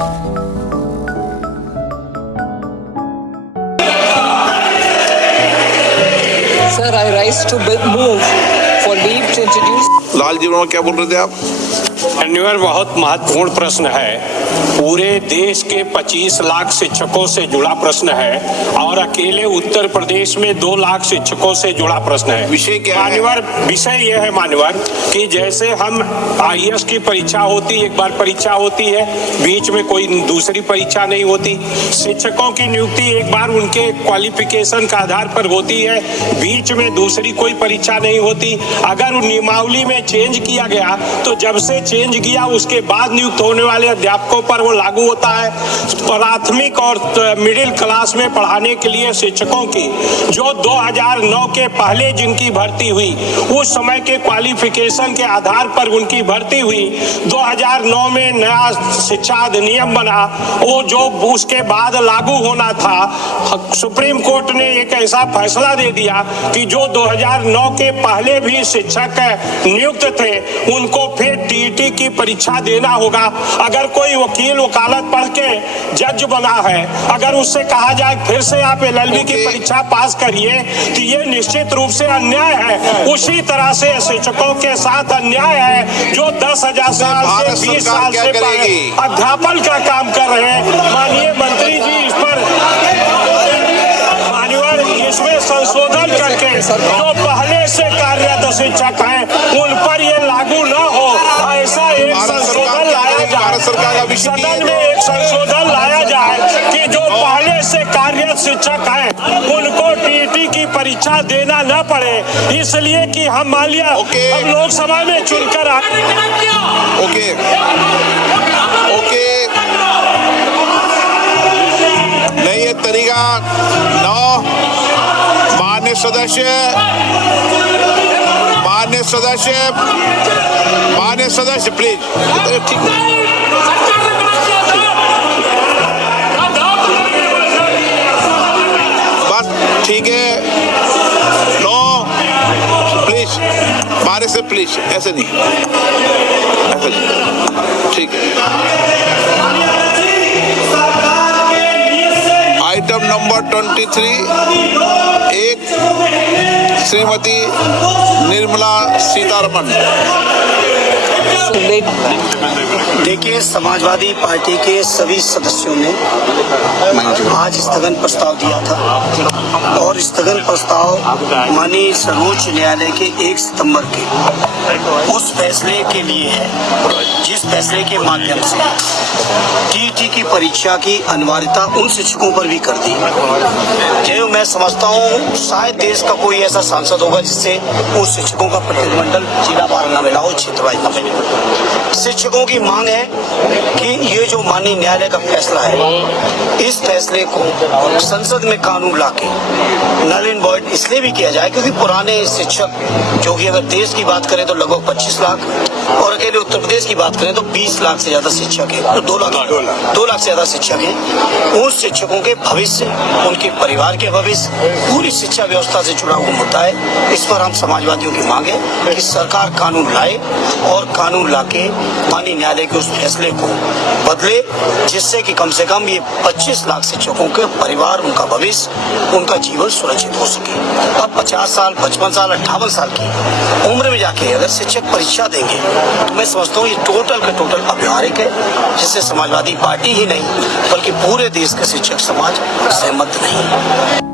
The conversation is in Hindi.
Sir, I rise to move for leave to introduce. Lal ji Verma, क्या बोल रहे थे आप? मान्यवर, बहुत महत्वपूर्ण प्रश्न है। पूरे देश के 25 लाख शिक्षकों से जुड़ा प्रश्न है और अकेले उत्तर प्रदेश में 2 लाख शिक्षकों से जुड़ा प्रश्न है। विषय क्या है? मान्यवर, विषय यह है मान्यवर कि जैसे हम IAS की परीक्षा होती, एक बार परीक्षा होती है, बीच में कोई दूसरी परीक्षा नहीं होती। शिक्षकों की नियुक्ति एक बार उनके क्वालिफिकेशन के आधार पर होती है, बीच में दूसरी कोई परीक्षा नहीं होती। अगर नियमावली में चेंज किया गया तो जब से चेंज किया उसके बाद नियुक्त होने वाले अध्यापकों पर वो लागू होता है। प्राथमिक और मिडिल क्लास में पढ़ाने के लिए शिक्षकों की जो 2009 के पहले जिनकी भर्ती हुई, उस समय के क्वालिफिकेशन के आधार पर उनकी भर्ती हुई। 2009 में नया शिक्षा अधिनियम बना, वो जो उसके बाद लागू होना था। सुप्रीम कोर्ट ने एक ऐसा फैसला दे दिया कि जो 2009 के पहले भी शिक्षक नियुक्त थे उनको फिर TET की परीक्षा देना होगा। अगर कोई वकील वकालत पढ़ के जज बना है, अगर उससे कहा जाए फिर से आप LLB की परीक्षा पास करिए, तो ये निश्चित रूप से अन्याय है। उसी तरह से शिक्षकों के साथ अन्याय है जो 10,000 साल से 20 साल से अध्यापन का काम कर रहे हैं। माननीय मंत्री जी, इस पर मान्यवर इसमें संशोधन करके जो पहले से कार्यरत शिक्षक हैं उन पर ये लागू न हो, ऐसा एक संशोधन लाया जाए। सदन में एक संशोधन लाया जाए कि जो पहले से कार्यरत शिक्षक हैं उनको TET की परीक्षा देना न पड़े, इसलिए कि हम मान लिया हम लोकसभा में चुनकर ओके नहीं, ये तरीका नौ। मान्य सदस्य प्लीज, ठीक है। बस ठीक है, नो प्लीज, मारे से प्लीज, ऐसे नहीं, ठीक है। आइटम नंबर 23, एक श्रीमती निर्मला सीतारमण। देखिए, समाजवादी पार्टी के सभी सदस्यों ने आज स्थगन प्रस्ताव दिया था और स्थगन प्रस्ताव माननीय सर्वोच्च न्यायालय के 1 सितंबर के उस फैसले के लिए है जिस फैसले के माध्यम से TET की परीक्षा की अनिवार्यता उन शिक्षकों पर भी कर दी। जो मैं समझता हूँ शायद देश का कोई ऐसा सांसद होगा जिससे उस शिक्षकों का प्रतिनिधिमंडल जिला वार न मिला हो, क्षेत्र वाइज न मिला। शिक्षकों की मांग है कि ये जो माननीय न्यायालय का फैसला है, इस फैसले को संसद में कानून लाके नल एंड वॉइड इसलिए भी किया जाए क्योंकि पुराने शिक्षक जो कि अगर देश की बात करें तो लगभग 25 लाख और अकेले उत्तर प्रदेश की बात करें तो 20 लाख से ज्यादा शिक्षक है, तो 2 लाख से ज्यादा शिक्षक हैं। उन शिक्षकों के भविष्य, उनके परिवार के भविष्य, पूरी शिक्षा व्यवस्था से जुड़ा हुआ मुद्दा है। इस पर हम समाजवादियों की मांग है कि सरकार कानून लाए और कानून लाके माननीय न्यायालय के उस फैसले को बदले, जिससे कि कम से कम ये 25 लाख शिक्षकों के परिवार, उनका भविष्य, उनका जीवन सुरक्षित हो सके। अब 50 साल, 55 साल, 58 साल की उम्र में जाके अगर शिक्षक परीक्षा देंगे तो मैं समझता हूँ ये टोटल का टोटल अव्यावहारिक है, जिससे समाजवादी पार्टी ही नहीं बल्कि पूरे देश का शिक्षक समाज सहमत नहीं है।